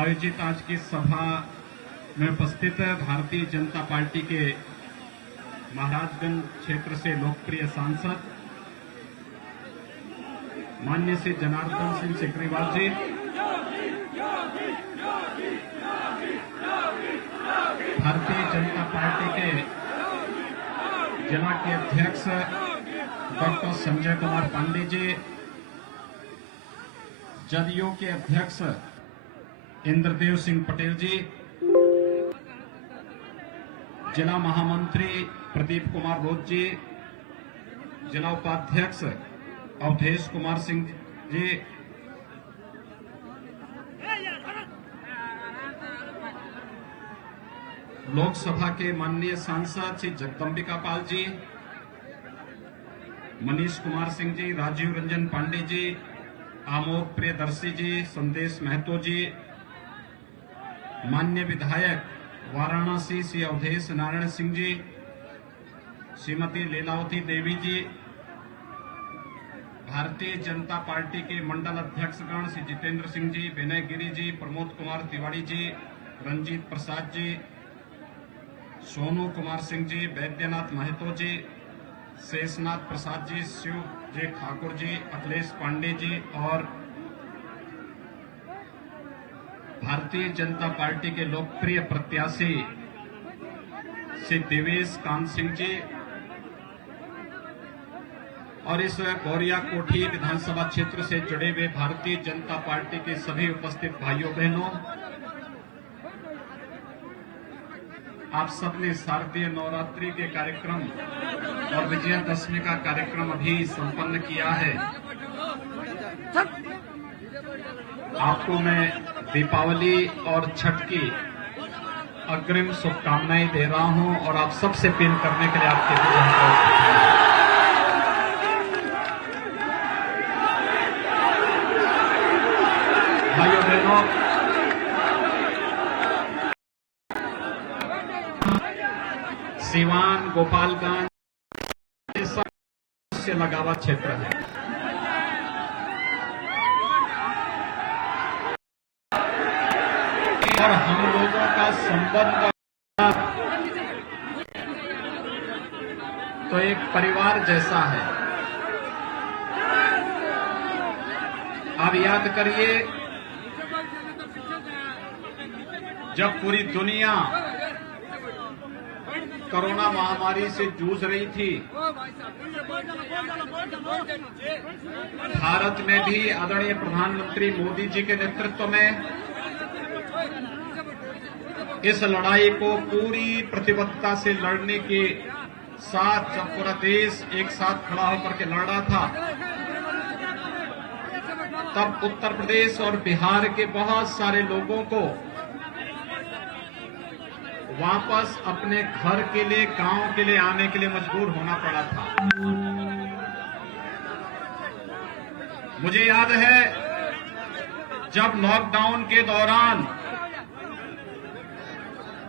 आयोजित आज की सभा में उपस्थित भारतीय जनता पार्टी के महाराजगंज क्षेत्र से लोकप्रिय सांसद माननीय श्री जनार्दन सिंह सिकरीवाल जी, भारतीय जनता पार्टी के जिला के अध्यक्ष डॉक्टर संजय कुमार पांडे जी, जदयू के अध्यक्ष इंद्रदेव सिंह पटेल जी, जिला महामंत्री प्रदीप कुमार रोज जी, जिला उपाध्यक्ष अवधेश कुमार सिंह जी, लोकसभा के माननीय सांसद श्री जगदम्बिका पाल जी, मनीष कुमार सिंह जी, राजीव रंजन पांडे जी, आमोद प्रियदर्शी जी, संदेश महतो जी, माननीय विधायक वाराणसी श्री अवधेश नारायण सिंह जी, श्रीमती लीलावती देवी जी, भारतीय जनता पार्टी के मंडल अध्यक्षगण श्री जितेंद्र सिंह जी, विनय गिरी जी, प्रमोद कुमार तिवारी जी, रंजीत प्रसाद जी, सोनू कुमार सिंह जी, वैद्यनाथ महतो जी, शेषनाथ प्रसाद जी, शिव जे ठाकुर जी, अखिलेश पांडे जी और भारतीय जनता पार्टी के लोकप्रिय प्रत्याशी श्री देवेश कांत सिंह जी और इस गौरिया कोठी विधानसभा क्षेत्र से जुड़े हुए भारतीय जनता पार्टी के सभी उपस्थित भाइयों बहनों, आप सबने शारदीय नवरात्रि के कार्यक्रम और विजयादशमी का कार्यक्रम अभी संपन्न किया है। आपको मैं दीपावली और छठ की अग्रिम शुभकामनाएं दे रहा हूं और आप सबसे अपील करने के लिए आपके बीच भाइयों बहनों, सीवान, गोपालगंज से लगा हुआ क्षेत्र है। और हम लोगों का संबंध तो एक परिवार जैसा है। आप याद करिए, जब पूरी दुनिया कोरोना महामारी से जूझ रही थी, भारत में भी आदरणीय प्रधानमंत्री मोदी जी के नेतृत्व में इस लड़ाई को पूरी प्रतिबद्धता से लड़ने के साथ जब पूरा देश एक साथ खड़ा होकर के लड़ रहा था, तब उत्तर प्रदेश और बिहार के बहुत सारे लोगों को वापस अपने घर के लिए, गांव के लिए आने के लिए मजबूर होना पड़ा था। मुझे याद है जब लॉकडाउन के दौरान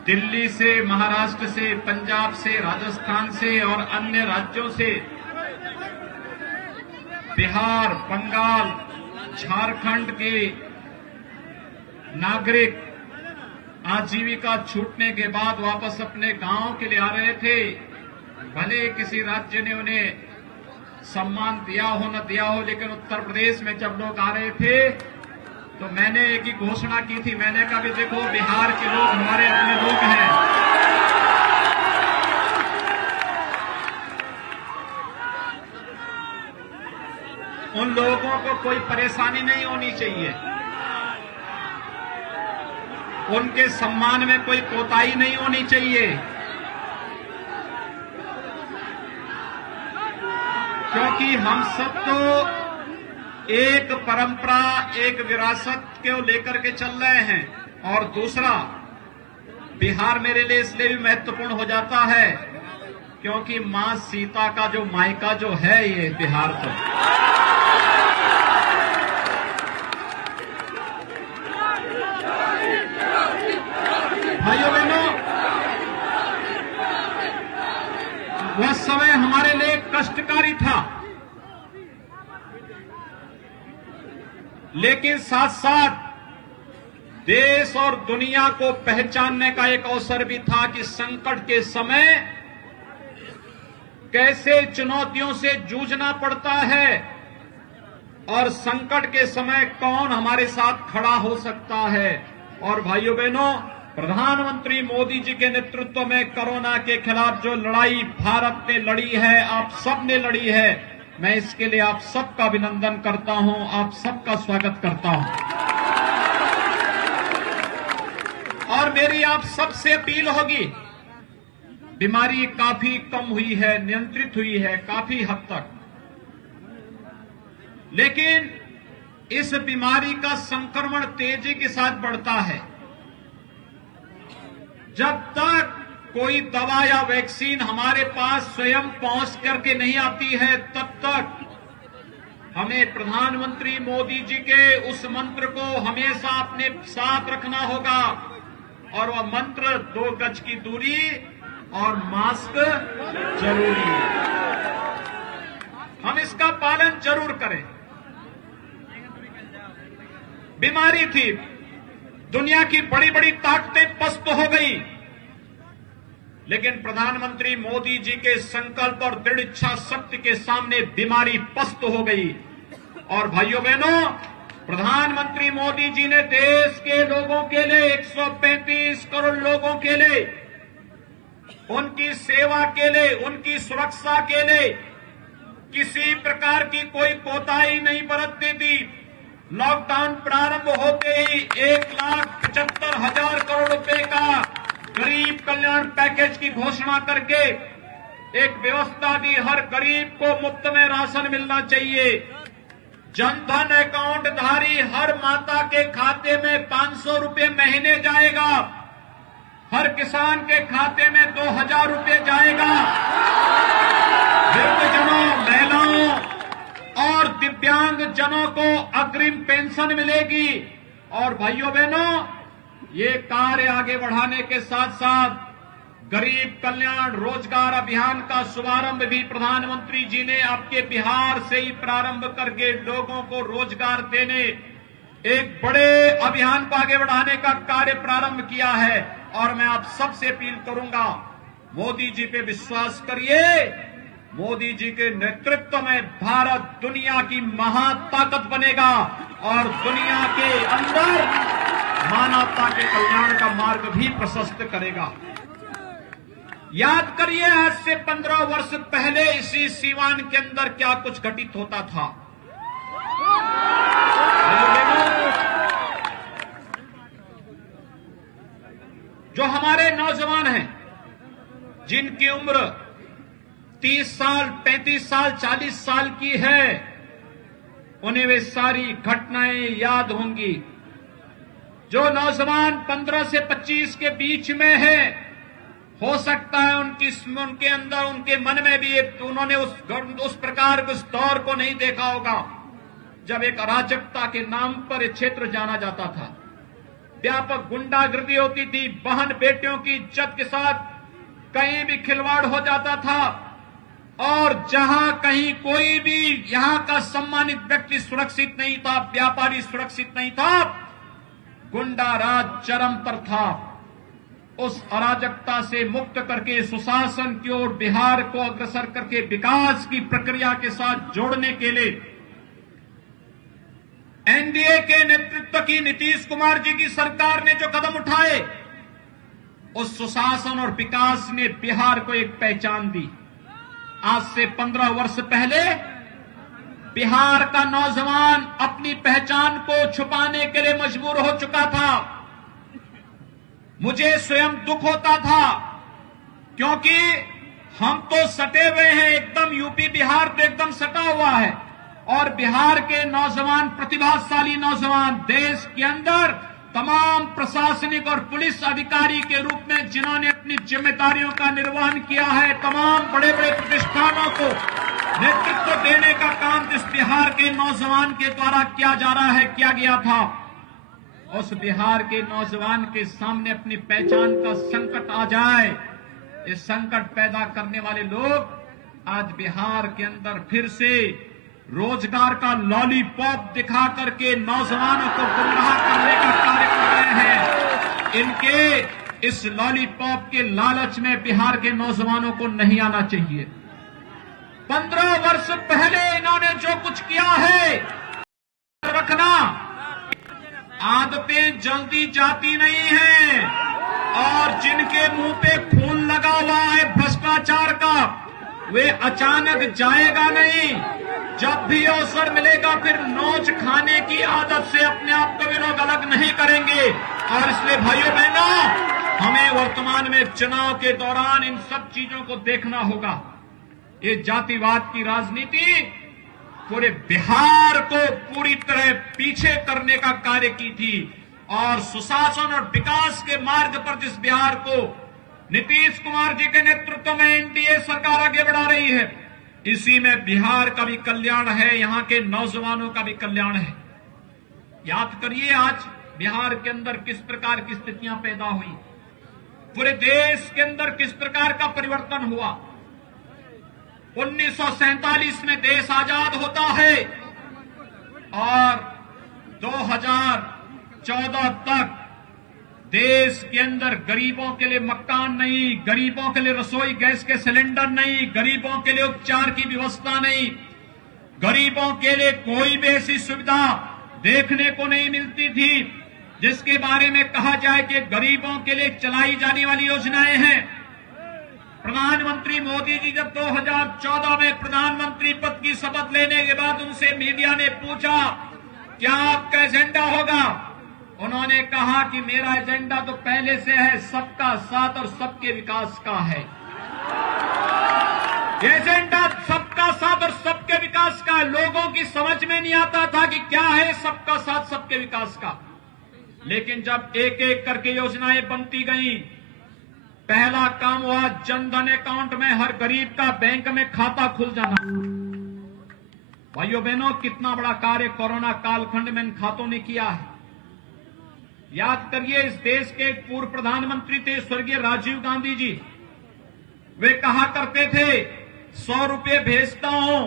दिल्ली से, महाराष्ट्र से, पंजाब से, राजस्थान से और अन्य राज्यों से बिहार, बंगाल, झारखंड के नागरिक आजीविका छूटने के बाद वापस अपने गांव के लिए आ रहे थे। भले किसी राज्य ने उन्हें सम्मान दिया हो न दिया हो, लेकिन उत्तर प्रदेश में जब लोग आ रहे थे तो मैंने एक ही घोषणा की थी। मैंने कहा कि देखो, बिहार के लोग हमारे अपने लोग हैं। उन लोगों को कोई परेशानी नहीं होनी चाहिए, उनके सम्मान में कोई कोताही नहीं होनी चाहिए, क्योंकि हम सब तो एक परंपरा, एक विरासत को लेकर के चल रहे हैं। और दूसरा, बिहार मेरे लिए इसलिए भी महत्वपूर्ण हो जाता है क्योंकि मां सीता का जो मायका जो है ये बिहार तो भाइयों बहनों, वह समय हमारे लिए कष्टकारी था, लेकिन साथ साथ देश और दुनिया को पहचानने का एक अवसर भी था कि संकट के समय कैसे चुनौतियों से जूझना पड़ता है और संकट के समय कौन हमारे साथ खड़ा हो सकता है। और भाइयों बहनों, प्रधानमंत्री मोदी जी के नेतृत्व में कोरोना के खिलाफ जो लड़ाई भारत ने लड़ी है, आप सब ने लड़ी है, मैं इसके लिए आप सबका अभिनंदन करता हूं, आप सबका स्वागत करता हूं। और मेरी आप सबसे अपील होगी, बीमारी काफी कम हुई है, नियंत्रित हुई है काफी हद तक, लेकिन इस बीमारी का संक्रमण तेजी के साथ बढ़ता है। जब तक कोई दवा या वैक्सीन हमारे पास स्वयं पहुंच करके नहीं आती है, तब तक हमें प्रधानमंत्री मोदी जी के उस मंत्र को हमेशा अपने साथ रखना होगा, और वह मंत्र 2 गज की दूरी और मास्क जरूरी है। हम इसका पालन जरूर करें। बीमारी थी, दुनिया की बड़ी बड़ी ताकतें पस्त हो गई, लेकिन प्रधानमंत्री मोदी जी के संकल्प और दृढ़ इच्छा शक्ति के सामने बीमारी पस्त हो गई। और भाइयों बहनों, प्रधानमंत्री मोदी जी ने देश के लोगों के लिए, 135 करोड़ लोगों के लिए, उनकी सेवा के लिए, उनकी सुरक्षा के लिए किसी प्रकार की कोई कोताही नहीं बरतने दी। लॉकडाउन प्रारंभ होते ही 1,75,000 करोड़ रुपए का गरीब कल्याण पैकेज की घोषणा करके एक व्यवस्था दी, हर गरीब को मुफ्त में राशन मिलना चाहिए। जनधन अकाउंट धारी हर माता के खाते में 500 रुपए महीने जाएगा, हर किसान के खाते में 2,000 रुपए जाएगा। वृद्धजनों, महिलाओं और दिव्यांग जनों को अग्रिम पेंशन मिलेगी। और भाइयों बहनों, ये कार्य आगे बढ़ाने के साथ साथ गरीब कल्याण रोजगार अभियान का शुभारंभ भी प्रधानमंत्री जी ने आपके बिहार से ही प्रारंभ करके लोगों को रोजगार देने, एक बड़े अभियान को आगे बढ़ाने का कार्य प्रारंभ किया है। और मैं आप सबसे अपील करूंगा, मोदी जी पे विश्वास करिए। मोदी जी के नेतृत्व में भारत दुनिया की महाताकत बनेगा और दुनिया के अंदर मानवता के कल्याण का मार्ग भी प्रशस्त करेगा। याद करिए, आज से 15 वर्ष पहले इसी सीवान के अंदर क्या कुछ घटित होता था। जो हमारे नौजवान हैं, जिनकी उम्र 30 साल, 35 साल, 40 साल की है, उन्हें वे सारी घटनाएं याद होंगी। जो नौजवान 15 से 25 के बीच में है, हो सकता है उनके अंदर, उनके मन में भी उन्होंने उस प्रकार के उस दौर को नहीं देखा होगा जब एक अराजकता के नाम पर एक क्षेत्र जाना जाता था। व्यापक गुंडागर्दी होती थी, बहन बेटियों की इज्जत के साथ कहीं भी खिलवाड़ हो जाता था, और जहां कहीं कोई भी यहां का सम्मानित व्यक्ति सुरक्षित नहीं था, व्यापारी सुरक्षित नहीं था, गुंडा राज चरम पर था। उस अराजकता से मुक्त करके सुशासन की ओर बिहार को अग्रसर करके विकास की प्रक्रिया के साथ जोड़ने के लिए एनडीए के नेतृत्व की नीतीश कुमार जी की सरकार ने जो कदम उठाए, उस सुशासन और विकास ने बिहार को एक पहचान दी। आज से 15 वर्ष पहले बिहार का नौजवान अपनी पहचान को छुपाने के लिए मजबूर हो चुका था। मुझे स्वयं दुख होता था, क्योंकि हम तो सटे हुए हैं, एकदम यूपी बिहार तो एकदम सटा हुआ है, और बिहार के नौजवान, प्रतिभाशाली नौजवान, देश के अंदर तमाम प्रशासनिक और पुलिस अधिकारी के रूप में जिन्होंने अपनी जिम्मेदारियों का निर्वहन किया है, तमाम बड़े बड़े प्रतिष्ठानों को नेतृत्व देने का काम जिस बिहार के नौजवान के द्वारा किया जा रहा है, किया गया था, उस बिहार के नौजवान के सामने अपनी पहचान का संकट आ जाए, इस संकट पैदा करने वाले लोग आज बिहार के अंदर फिर से रोजगार का लॉलीपॉप दिखा करके नौजवानों को गुमराह करने का कार्य कर रहे हैं। इनके इस लॉलीपॉप के लालच में बिहार के नौजवानों को नहीं आना चाहिए। 15 वर्ष पहले इन्होंने जो कुछ किया है, रखना, आदतें जल्दी जाती नहीं हैं और जिनके मुंह पे खून लगा हुआ है भ्रष्टाचार का, वे अचानक जाएगा नहीं। जब भी अवसर मिलेगा फिर नोच खाने की आदत से अपने आप को वे लोग अलग नहीं करेंगे। और इसलिए भाइयों बहनों, हमें वर्तमान में चुनाव के दौरान इन सब चीजों को देखना होगा। ये जातिवाद की राजनीति पूरे बिहार को पूरी तरह पीछे करने का कार्य की थी और सुशासन और विकास के मार्ग पर जिस बिहार को नीतीश कुमार जी के नेतृत्व में एनडीए सरकार आगे बढ़ा रही है, इसी में बिहार का भी कल्याण है, यहां के नौजवानों का भी कल्याण है। याद करिए आज बिहार के अंदर किस प्रकार की स्थितियां पैदा हुई, पूरे देश के अंदर किस प्रकार का परिवर्तन हुआ। 1947 में देश आजाद होता है और 2014 तक देश के अंदर गरीबों के लिए मकान नहीं, गरीबों के लिए रसोई गैस के सिलेंडर नहीं, गरीबों के लिए उपचार की व्यवस्था नहीं, गरीबों के लिए कोई भी ऐसी सुविधा देखने को नहीं मिलती थी जिसके बारे में कहा जाए कि गरीबों के लिए चलाई जाने वाली योजनाएं हैं। प्रधानमंत्री मोदी जी जब 2014 में प्रधानमंत्री पद की शपथ लेने के बाद उनसे मीडिया ने पूछा क्या आपका एजेंडा होगा, उन्होंने कहा कि मेरा एजेंडा तो पहले से है, सबका साथ और सबके विकास का है। एजेंडा सबका साथ और सबके विकास का, लोगों की समझ में नहीं आता था कि क्या है सबका साथ सबके विकास का। लेकिन जब एक एक करके योजनाएं बनती गई, पहला काम हुआ जनधन अकाउंट में हर गरीब का बैंक में खाता खुल जाना। भाइयों बहनों, कितना बड़ा कार्य कोरोना कालखंड में इन खातों ने किया है। याद करिए, इस देश के एक पूर्व प्रधानमंत्री थे स्वर्गीय राजीव गांधी जी, वे कहा करते थे 100 रुपये भेजता हूं,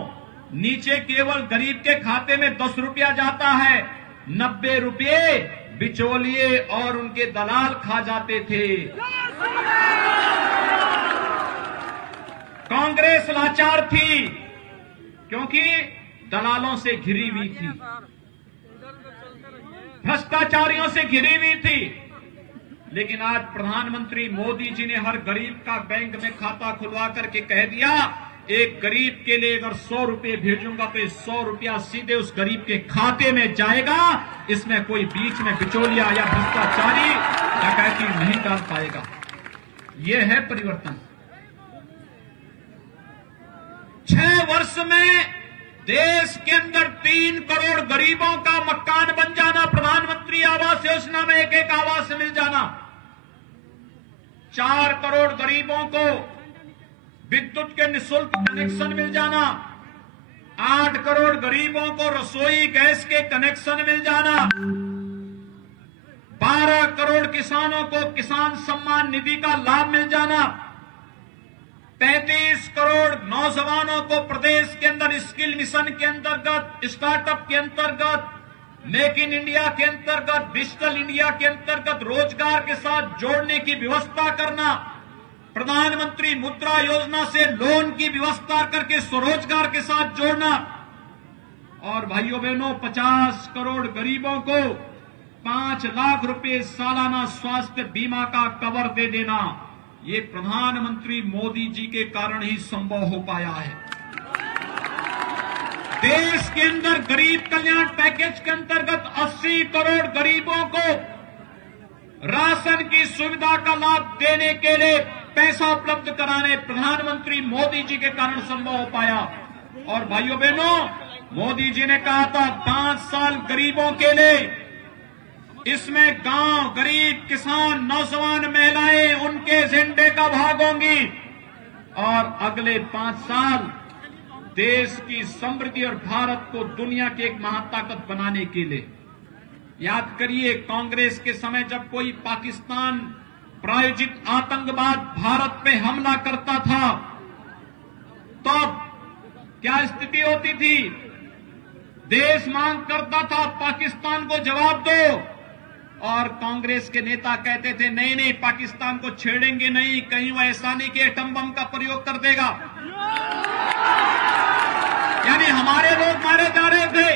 नीचे केवल गरीब के खाते में 10 रुपया जाता है, 90 रुपये बिचौलिए और उनके दलाल खा जाते थे। कांग्रेस लाचार थी क्योंकि दलालों से घिरी हुई थी, भ्रष्टाचारियों से घिरी हुई थी। लेकिन आज प्रधानमंत्री मोदी जी ने हर गरीब का बैंक में खाता खुलवा करके कह दिया, एक गरीब के लिए अगर 100 रुपये भेजूंगा तो 100 रुपया सीधे उस गरीब के खाते में जाएगा, इसमें कोई बीच में बिचौलिया या भ्रष्टाचारी डकैती नहीं डाल पाएगा। यह है परिवर्तन। 6 वर्ष में देश के अंदर 3 करोड़ गरीबों का मकान बन जाना, प्रधानमंत्री आवास योजना में एक एक आवास मिल जाना, 4 करोड़ गरीबों को विद्युत के निःशुल्क कनेक्शन मिल जाना, 8 करोड़ गरीबों को रसोई गैस के कनेक्शन मिल जाना, 12 करोड़ किसानों को किसान सम्मान निधि का लाभ मिल जाना, 35 करोड़ नौजवानों को प्रदेश के अंदर स्किल मिशन के अंतर्गत, स्टार्टअप के अंतर्गत, मेक इन इंडिया के अंतर्गत, डिजिटल इंडिया के अंतर्गत रोजगार के साथ जोड़ने की व्यवस्था करना, प्रधानमंत्री मुद्रा योजना से लोन की व्यवस्था करके स्वरोजगार के साथ जोड़ना, और भाइयों बहनों 50 करोड़ गरीबों को 5 लाख रुपए सालाना स्वास्थ्य बीमा का कवर दे देना, ये प्रधानमंत्री मोदी जी के कारण ही संभव हो पाया है। देश के अंदर गरीब कल्याण पैकेज के अंतर्गत 80 करोड़ गरीबों को राशन की सुविधा का लाभ देने के लिए पैसा उपलब्ध कराने प्रधानमंत्री मोदी जी के कारण संभव हो पाया। और भाइयों बहनों, मोदी जी ने कहा था 5 साल गरीबों के लिए, इसमें गांव, गरीब, किसान, नौजवान, महिलाएं उनके एजेंडे का भाग होंगी और अगले 5 साल देश की समृद्धि और भारत को दुनिया की एक महाताकत बनाने के लिए। याद करिए, कांग्रेस के समय जब कोई पाकिस्तान प्रायोजित आतंकवाद भारत पे हमला करता था, तब क्या स्थिति होती थी? देश मांग करता था पाकिस्तान को जवाब दो, और कांग्रेस के नेता कहते थे नहीं नहीं पाकिस्तान को छेड़ेंगे नहीं, कहीं वो ऐसा नहीं कि एटम बम का प्रयोग कर देगा। यानी हमारे लोग मारे जा रहे थे,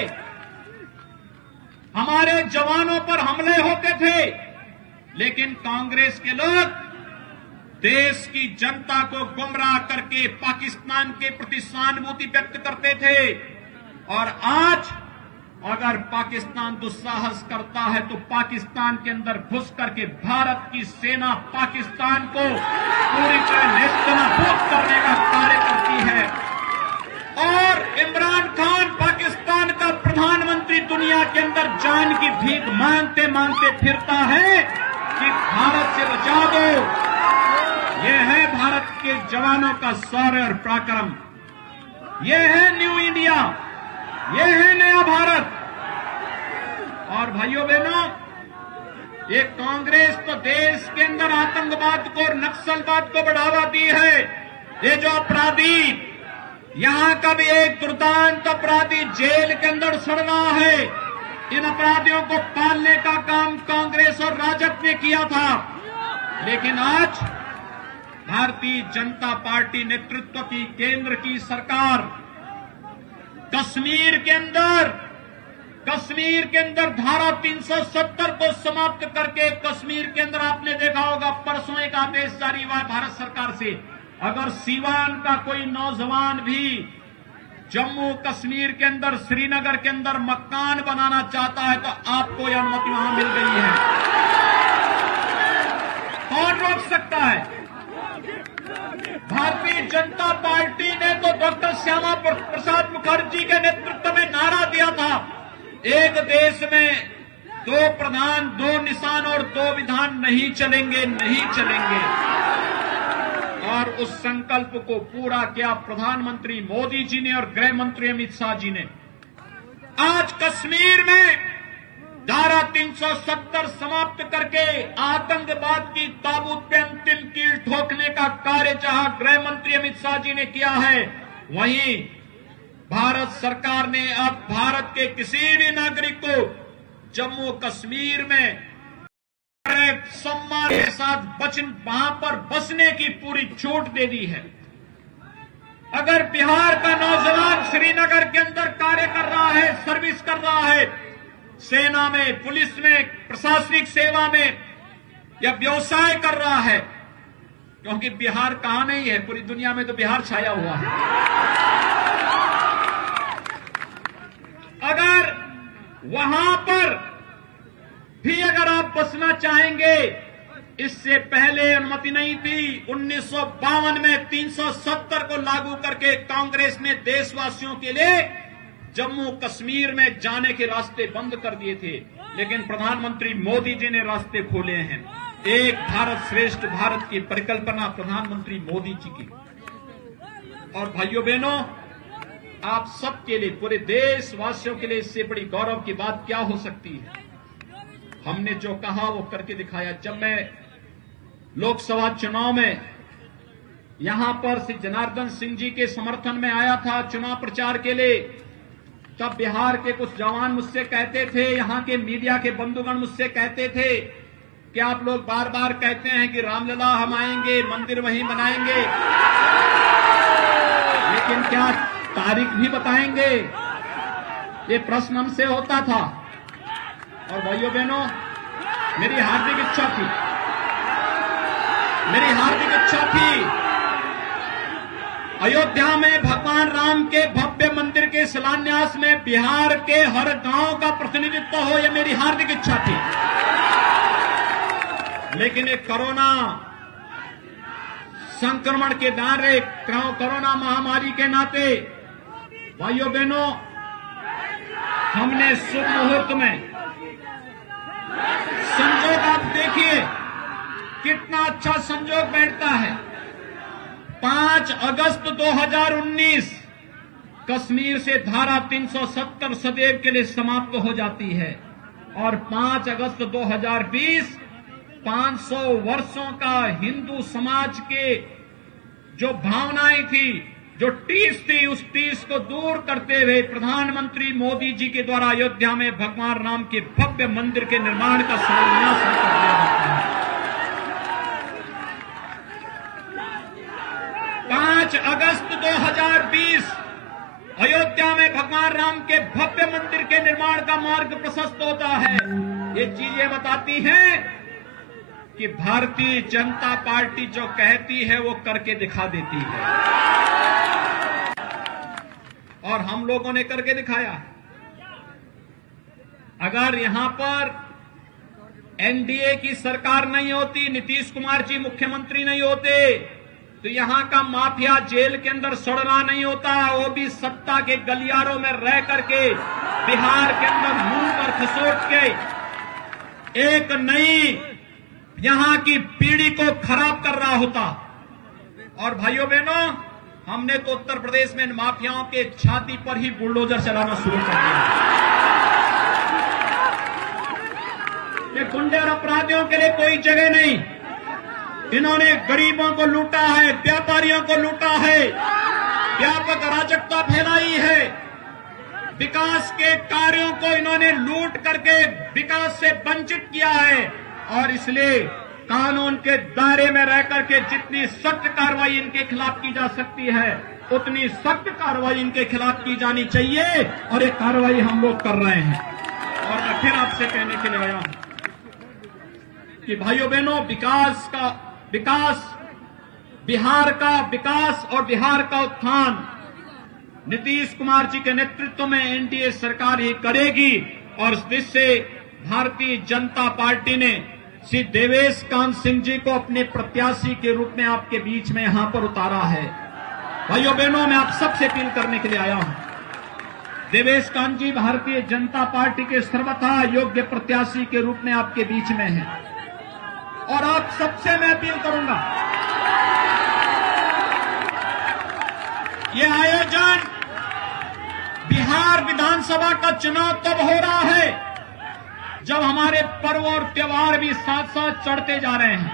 हमारे जवानों पर हमले होते थे, लेकिन कांग्रेस के लोग देश की जनता को गुमराह करके पाकिस्तान के प्रति सहानुभूति व्यक्त करते थे। और आज अगर पाकिस्तान दुस्साहस करता है तो पाकिस्तान के अंदर घुस करके भारत की सेना पाकिस्तान को पूरी तरह नेस्तनाबूद करने का कार्य करती है। और इमरान खान पाकिस्तान का प्रधानमंत्री दुनिया के अंदर जान की भीख मांगते मांगते फिरता है कि भारत से बचा दो। यह है भारत के जवानों का शौर्य और पराक्रम, यह है न्यू इंडिया, यह है नया भारत। और भाइयों बहनों, ये कांग्रेस तो देश के अंदर आतंकवाद को और नक्सलवाद को बढ़ावा दी है। ये जो अपराधी, यहां का भी एक दुर्दांत अपराधी जेल के अंदर सड़ रहा है, इन अपराधियों को पालने का काम कांग्रेस और राजद ने किया था। लेकिन आज भारतीय जनता पार्टी नेतृत्व की केंद्र की सरकार कश्मीर के अंदर धारा 370 को समाप्त करके, कश्मीर के अंदर आपने देखा होगा परसों एक आदेश जारी हुआ भारत सरकार से, अगर सीवान का कोई नौजवान भी जम्मू कश्मीर के अंदर श्रीनगर के अंदर मकान बनाना चाहता है तो आपको यह अनुमति वहां मिल गई है। कौन रोक सकता है? भारतीय जनता पार्टी ने तो डॉक्टर श्यामा प्रसाद मुखर्जी के नेतृत्व में नारा दिया था, एक देश में दो प्रधान, दो निशान और दो विधान नहीं चलेंगे, नहीं चलेंगे। और उस संकल्प को पूरा किया प्रधानमंत्री मोदी जी ने और गृह मंत्री अमित शाह जी ने। आज कश्मीर में धारा 370 समाप्त करके आतंकवाद की ताबूत पे अंतिम कील ठोकने का कार्य जहां गृह मंत्री अमित शाह जी ने किया है, वहीं भारत सरकार ने अब भारत के किसी भी नागरिक को जम्मू कश्मीर में सम्मान के साथ वहां पर बसने की पूरी छूट दे दी है। अगर बिहार का नौजवान श्रीनगर के अंदर कार्य कर रहा है, सर्विस कर रहा है, सेना में, पुलिस में, प्रशासनिक सेवा में या व्यवसाय कर रहा है, क्योंकि बिहार कहां नहीं है, पूरी दुनिया में तो बिहार छाया हुआ है। अगर वहां पर भी अगर आप बसना चाहेंगे, इससे पहले अनुमति नहीं थी। 1952 में 370 को लागू करके कांग्रेस ने देशवासियों के लिए जम्मू कश्मीर में जाने के रास्ते बंद कर दिए थे, लेकिन प्रधानमंत्री मोदी जी ने रास्ते खोले हैं। एक भारत श्रेष्ठ भारत की परिकल्पना प्रधानमंत्री मोदी जी की। और भाइयों बहनों, आप सबके लिए, पूरे देशवासियों के लिए इससे बड़ी गौरव की बात क्या हो सकती है? हमने जो कहा वो करके दिखाया। जब मैं लोकसभा चुनाव में यहां पर श्री जनार्दन सिंह जी के समर्थन में आया था चुनाव प्रचार के लिए, तब बिहार के कुछ जवान मुझसे कहते थे, यहां के मीडिया के बंधुगण मुझसे कहते थे कि आप लोग बार बार कहते हैं कि रामलला हम आएंगे, मंदिर वहीं बनाएंगे, लेकिन क्या तारीख भी बताएंगे? ये प्रश्न हमसे होता था। और भाइयों बहनों, मेरी हार्दिक इच्छा थी अयोध्या में भगवान राम के भव्य मंदिर के शिलान्यास में बिहार के हर गांव का प्रतिनिधित्व हो, यह मेरी हार्दिक इच्छा थी। लेकिन एक कोरोना संक्रमण के नारे, कोरोना महामारी के नाते भाइयों बहनों, हमने शुभ मुहूर्त में संजोग, आप देखिए कितना अच्छा संजोग बैठता है। 5 अगस्त 2019 कश्मीर से धारा 370 सदैव के लिए समाप्त हो जाती है, और 5 अगस्त 2020 500 वर्षों का हिंदू समाज के जो भावनाएं थी, जो टीस थी उस टीस को दूर करते हुए प्रधानमंत्री मोदी जी के द्वारा अयोध्या में भगवान राम के भव्य मंदिर के निर्माण का शिलान्यास कर दिया जाता है। 5 अगस्त 2020 अयोध्या में भगवान राम के भव्य मंदिर के निर्माण का मार्ग प्रशस्त होता है। ये चीजें बताती हैं कि भारतीय जनता पार्टी जो कहती है वो करके दिखा देती है, और हम लोगों ने करके दिखाया। अगर यहां पर एनडीए की सरकार नहीं होती, नीतीश कुमार जी मुख्यमंत्री नहीं होते, तो यहां का माफिया जेल के अंदर सड़ना नहीं होता। वो भी सत्ता के गलियारों में रह करके बिहार के अंदर मुंह पर खसोट के एक नई यहां की पीढ़ी को खराब कर रहा होता। और भाइयों बहनों, हमने तो उत्तर प्रदेश में इन माफियाओं के छाती पर ही बुलडोजर चलाना शुरू कर दिया। ये गुंडे और अपराधियों के लिए कोई जगह नहीं। इन्होंने गरीबों को लूटा है, व्यापारियों को लूटा है, व्यापक अराजकता फैलाई है, विकास के कार्यों को इन्होंने लूट करके विकास से वंचित किया है। और इसलिए कानून के दायरे में रह करके जितनी सख्त कार्रवाई इनके खिलाफ की जा सकती है उतनी सख्त कार्रवाई इनके खिलाफ की जानी चाहिए, और ये कार्रवाई हम लोग कर रहे हैं। और मैं फिर आपसे कहने के लिए आया हूं कि भाइयों बहनों, विकास, बिहार का विकास और बिहार का उत्थान नीतीश कुमार जी के नेतृत्व में एनडीए सरकार ही करेगी। और इससे भारतीय जनता पार्टी ने श्री देवेश कांत सिंह जी को अपने प्रत्याशी के रूप में आपके बीच में यहां पर उतारा है। भाइयों बहनों, मैं आप सबसे अपील करने के लिए आया हूं। देवेश कांत जी भारतीय जनता पार्टी के सर्वथा योग्य प्रत्याशी के रूप में आपके बीच में हैं, और आप सबसे मैं अपील करूंगा, ये आयोजन बिहार विधानसभा का चुनाव तब हो रहा है जब हमारे पर्व और त्योहार भी साथ साथ चढ़ते जा रहे हैं।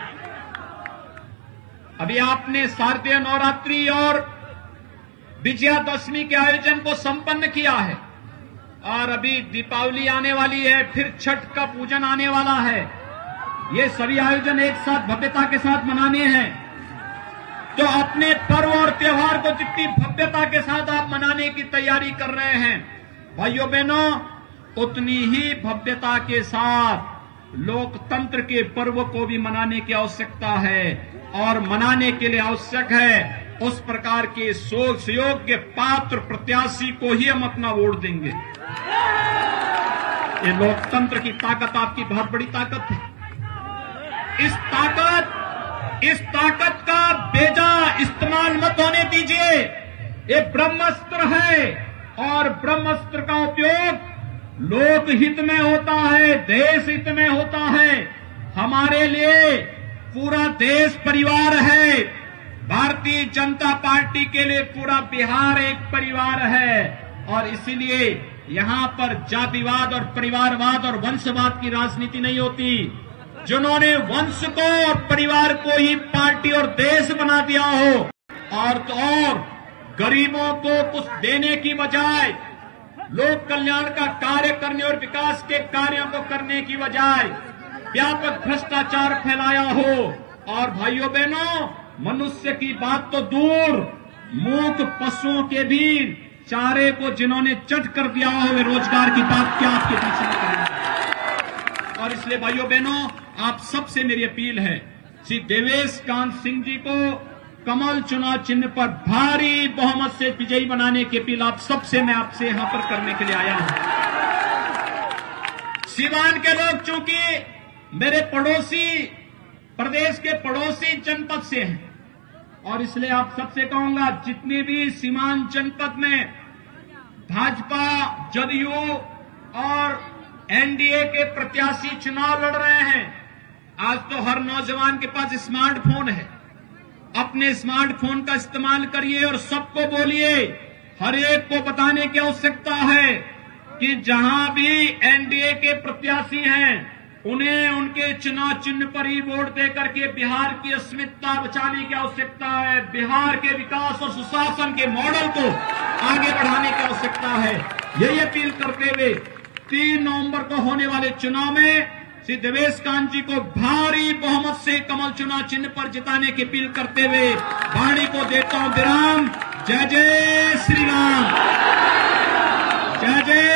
अभी आपने शारदीय नवरात्रि और विजयादशमी के आयोजन को संपन्न किया है, और अभी दीपावली आने वाली है, फिर छठ का पूजन आने वाला है। ये सभी आयोजन एक साथ भव्यता के साथ मनाने हैं। तो अपने पर्व और त्योहार को जितनी भव्यता के साथ आप मनाने की तैयारी कर रहे हैं, भाइयों बहनों, उतनी ही भव्यता के साथ लोकतंत्र के पर्व को भी मनाने की आवश्यकता है। और मनाने के लिए आवश्यक है उस प्रकार के योग्य पात्र प्रत्याशी को ही हम अपना वोट देंगे। ये लोकतंत्र की ताकत आपकी बहुत बड़ी ताकत है। इस ताकत का बेजा इस्तेमाल मत होने दीजिए। ये ब्रह्मास्त्र है, और ब्रह्मास्त्र का उपयोग लोक हित में होता है, देश हित में होता है। हमारे लिए पूरा देश परिवार है। भारतीय जनता पार्टी के लिए पूरा बिहार एक परिवार है, और इसीलिए यहां पर जातिवाद और परिवारवाद और वंशवाद की राजनीति नहीं होती। जिन्होंने वंश को और परिवार को ही पार्टी और देश बना दिया हो, और गरीबों को कुछ देने की बजाय, लोक कल्याण का कार्य करने और विकास के कार्यों को करने की बजाय व्यापक भ्रष्टाचार फैलाया हो। और भाइयों बहनों, मनुष्य की बात तो दूर, मूक पशुओं के भी चारे को जिन्होंने चट कर दिया हो, वे रोजगार की बात क्या आपके पीछे में करेंगे। और इसलिए भाइयों बहनों, आप सबसे मेरी अपील है, श्री देवेश कांत सिंह जी को कमल चुनाव चिन्ह पर भारी बहुमत से विजयी बनाने की अपील आप सबसे मैं आपसे यहां पर करने के लिए आया हूं। सीवान के लोग चूंकि मेरे पड़ोसी प्रदेश के पड़ोसी जनपद से हैं, और इसलिए आप सबसे कहूंगा, जितने भी सीमांत जनपद में भाजपा, जदयू और एनडीए के प्रत्याशी चुनाव लड़ रहे हैं, आज तो हर नौजवान के पास स्मार्टफोन है। अपने स्मार्टफोन का इस्तेमाल करिए और सबको बोलिए, हर एक को बताने की आवश्यकता है कि जहां भी एनडीए के प्रत्याशी हैं उन्हें उनके चुनाव चिन्ह पर ही वोट देकर के बिहार की अस्मिता बचाने की आवश्यकता है। बिहार के विकास और सुशासन के मॉडल को आगे बढ़ाने की आवश्यकता है। यही अपील करते हुए 3 नवंबर को होने वाले चुनाव में श्री देवेश कांत जी को भारी बहुमत से कमल चुनाव चिन्ह पर जिताने की अपील करते हुए वाणी को देता हूं विराम। जय जय श्री राम। जय जय